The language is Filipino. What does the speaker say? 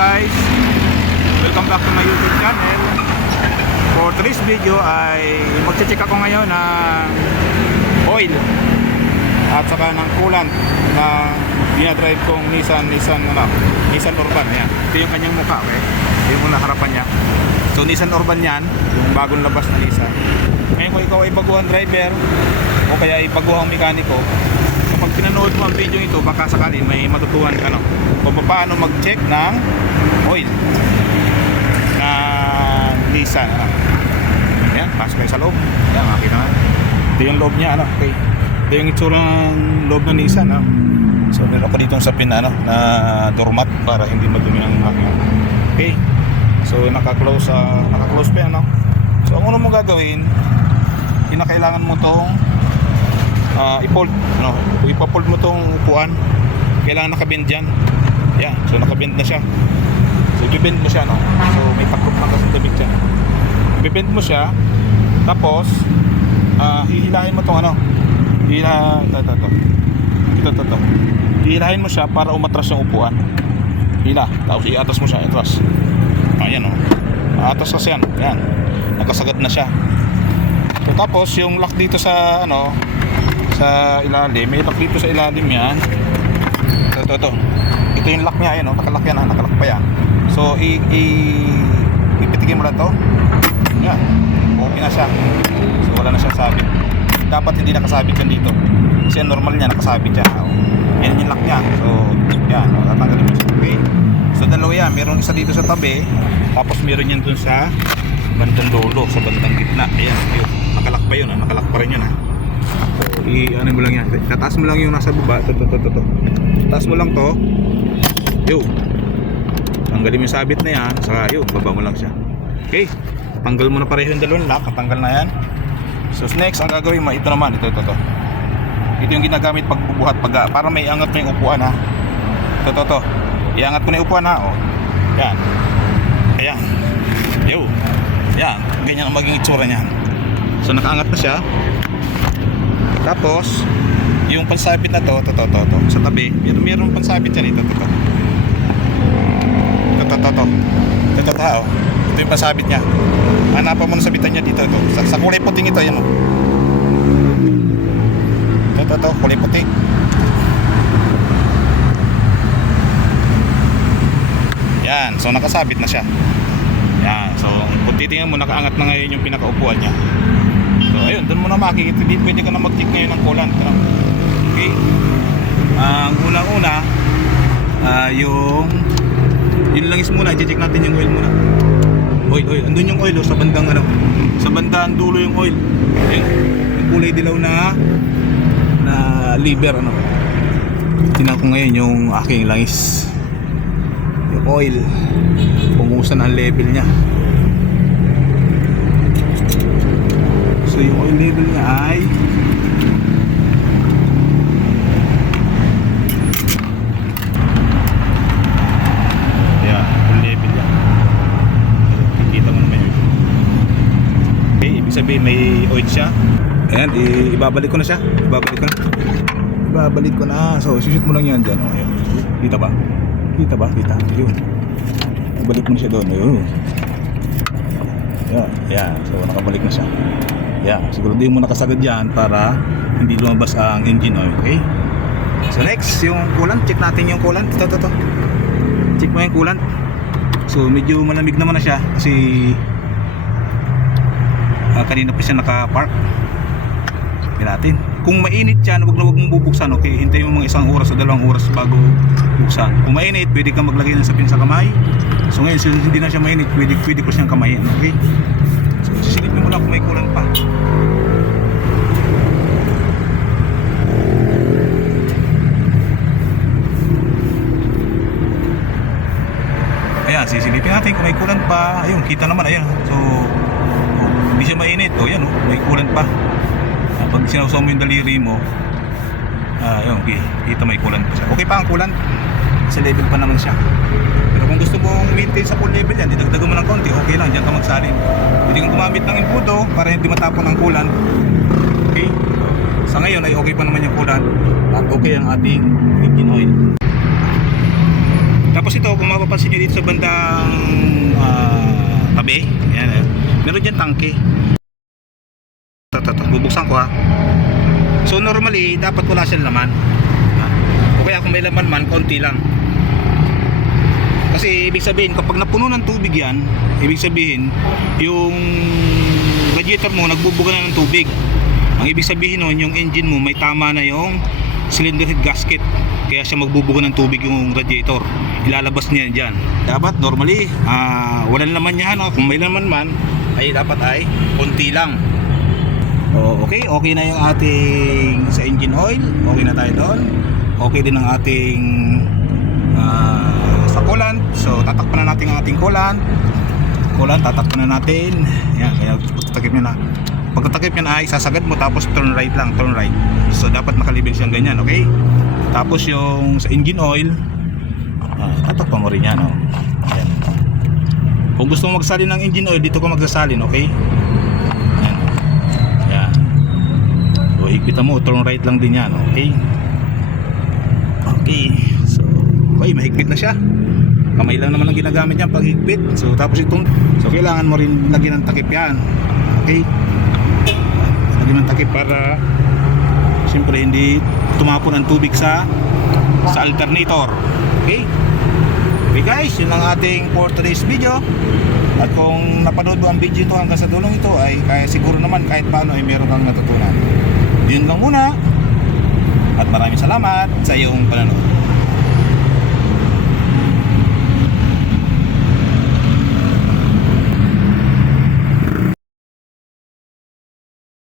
guys, welcome back to my YouTube channel. For today's video ay magche-check ako ngayon ng oil at saka ng coolant na dinadrive kong Nissan Urban. Yan. Ito yung kanyang mukha, okay? Ito yung muna harapan niya. So Nissan Urban yan, yung bagong labas na Nissan. Ngayon kung ikaw ay baguhang driver o kaya ay baguhang mekaniko, kapag pinanood mo ang video ito, baka sakali may matutuhan ka kung paano mag-check ng oil na Nissan. Ayan, pasok kayo sa loob. Ayan, makikita nga. Ito yung loob niya, okay. Ito yung itsura ng loob ng Nissan. So meron ko dito sa pin na doormat para hindi madumi ang makina. Okay. So naka-close pa yan. So ang una mo gagawin, kinakailangan mo tong i-fold, ipa-fold mo tong upuan. Kailangan nakabend yan. Yan, so nakabend na siya. So i-bend mo siya, so may pakrop na kasi damit siya. I-bend mo siya, tapos hihilahin mo tong hihilahin mo siya para umatras yung upuan. Hila, tapos iatas mo siya, atras. Ayan, atas kasi yan. Yan, nakasagad na siya. So tapos yung lock dito sa sa ilalim, may lock dito sa ilalim yan. Ito yung lock niya, ayan, nakalock yan, nakalock pa yan. So ipitigin mo lang to. Yan, okay na siya. So wala na siyang sabit. Dapat hindi nakasabit yan dito. Kasi normal niya nakasabit siya. Yan yung lock niya. So yan, tatanggalin mo siya. Okay. So dalawa yan, meron isa dito sa tabi, tapos meron yan dun sa bandang dulo, sa bandang gitna. Ayan, yun. Nakalock pa yun, nakalock pa rin yun. So ano mo lang yan, tataas mo lang yung nasa baba. Taas mo lang to. Yun, tanggalin mo yung sabit na yan. Saka yun, baba mo lang siya. Okay, tanggal mo na pareho yung dalawang lock. Tanggal na yan. So next, ang gagawin mo, ito naman. Ito yung ginagamit pagbubuhat, para may angat mo yung upuan. Ito iangat ko na yung upuan. Yan. Ayan. Yo. Yan, ganyan ang maging itsura niyan. So nakaangat na siya. Tapos yung pansabit na to sa tabi, mayroong pansabit yan. Ito yung pansabit niya. Hanapan mo na sabitan niya dito. Sa kulay puting ito, yan ito kulay puti. Yan, so nakasabit na siya. Yan, so kung titingnan mo, nakaangat na ngayon yung pinakaupuan niya. So ayun, doon mo na makikita. Hindi pwede ka na mag-check ngayon ng coolant. Okay. Ang unang-una, yun lang is muna, i-check natin yung oil muna. Oil, andun yung oil sa bandang sa bandang dulo yung oil. Ayun, yung kulay dilaw na liver. Tingnan ko ngayon yung aking langis, yung oil, kumusta na ang level niya. So yung oil level niya ay oil level niya. Kikita mo naman yun. Okay, ibig sabihin may oil siya. Ayan, ibabalik ko na siya. Ibabalik ko na. So isushoot mo lang yan dyan. Ayan. Kita ba? Yun. Ibalik mo na siya doon. Ayun. Yan. So nakabalik na siya. Yan. Siguro din mo nakasagad dyan para hindi lumabas ang engine oil. Okay? So next, yung coolant. Check natin yung coolant. Ito. Check mo yung coolant. So medyo malamig naman na siya kasi kanina pa siya naka-park. Natin. Kung mainit yan, wag mong bubuksan. Okay, hintayin mo mga 1 oras o 2 oras bago buksan. Kung mainit, pwede kang maglagay ng sapin sa kamay. So ngayon, since hindi na siya mainit, pwede ko siyang kamayin. Okay, so sisilipin mo lang kung may kulang pa. Ayan, sisilipin natin kung may kulang pa. Ayun, kita naman, ayan. So hindi siya mainit. Yan, may kulang pa. Pag sinausaw mo yung daliri mo, yun, okay, kita may coolant pa siya. Okay pa ang coolant, sa level pa naman siya. Pero kung gusto mong maintain sa full level yan, didagdagan mo ng konti, okay lang, dyan ka magsalin. Pwede kang gumamit ng imputo para hindi matapon ang coolant. Okay, sa ngayon ay okay pa naman yung coolant at okay ang ating engine oil. Tapos ito, kung mapapansin nyo dito sa bandang tabi, yan, meron dyan tangke. Bubuksan ko ha. So normally dapat wala siyang laman, o kaya kung may laman man, konti lang. Kasi ibig sabihin, kapag napuno ng tubig yan, ibig sabihin yung radiator mo nagbubuga na ng tubig. Ang ibig sabihin nun, yung engine mo may tama na yung cylinder head gasket, kaya siya magbubuga ng tubig yung radiator. Ilalabas niya dyan. Dapat normally walang laman niya, no? Kung may laman man ay dapat ay konti lang. Okay na yung ating sa engine oil. Okay na tayo doon. Okay din ang ating sa coolant. So tatakpan na natin ang ating coolant. Tatakpan na natin. Yan, kaya pagtatakip niya na. Pagtatakip niya na ay sasagad mo, tapos turn right lang, turn right. So dapat nakalibin siyang ganyan, okay? Tapos yung sa engine oil, tatakpan mo rin yan, oh. Yan. Kung gusto mo magsalin ng engine oil, dito ko magsasalin, okay? Higpitan mo, turn right lang din yan, okay? Okay, so okay, mahigpit na siya. Kamay lang naman ang ginagamit niya pag higpit. So tapos itong, so kailangan mo rin lagyan ng takip yan, okay? Lagyan ng takip para siyempre hindi tumapon ang tubig sa alternator, okay? Okay guys, yun lang ating for today's video. At kung napanood mo ang video ito hanggang sa dulong ito, ay kaya siguro naman kahit paano ay meron kang natutunan. Yun lang muna. At maraming salamat sa iyong panonood.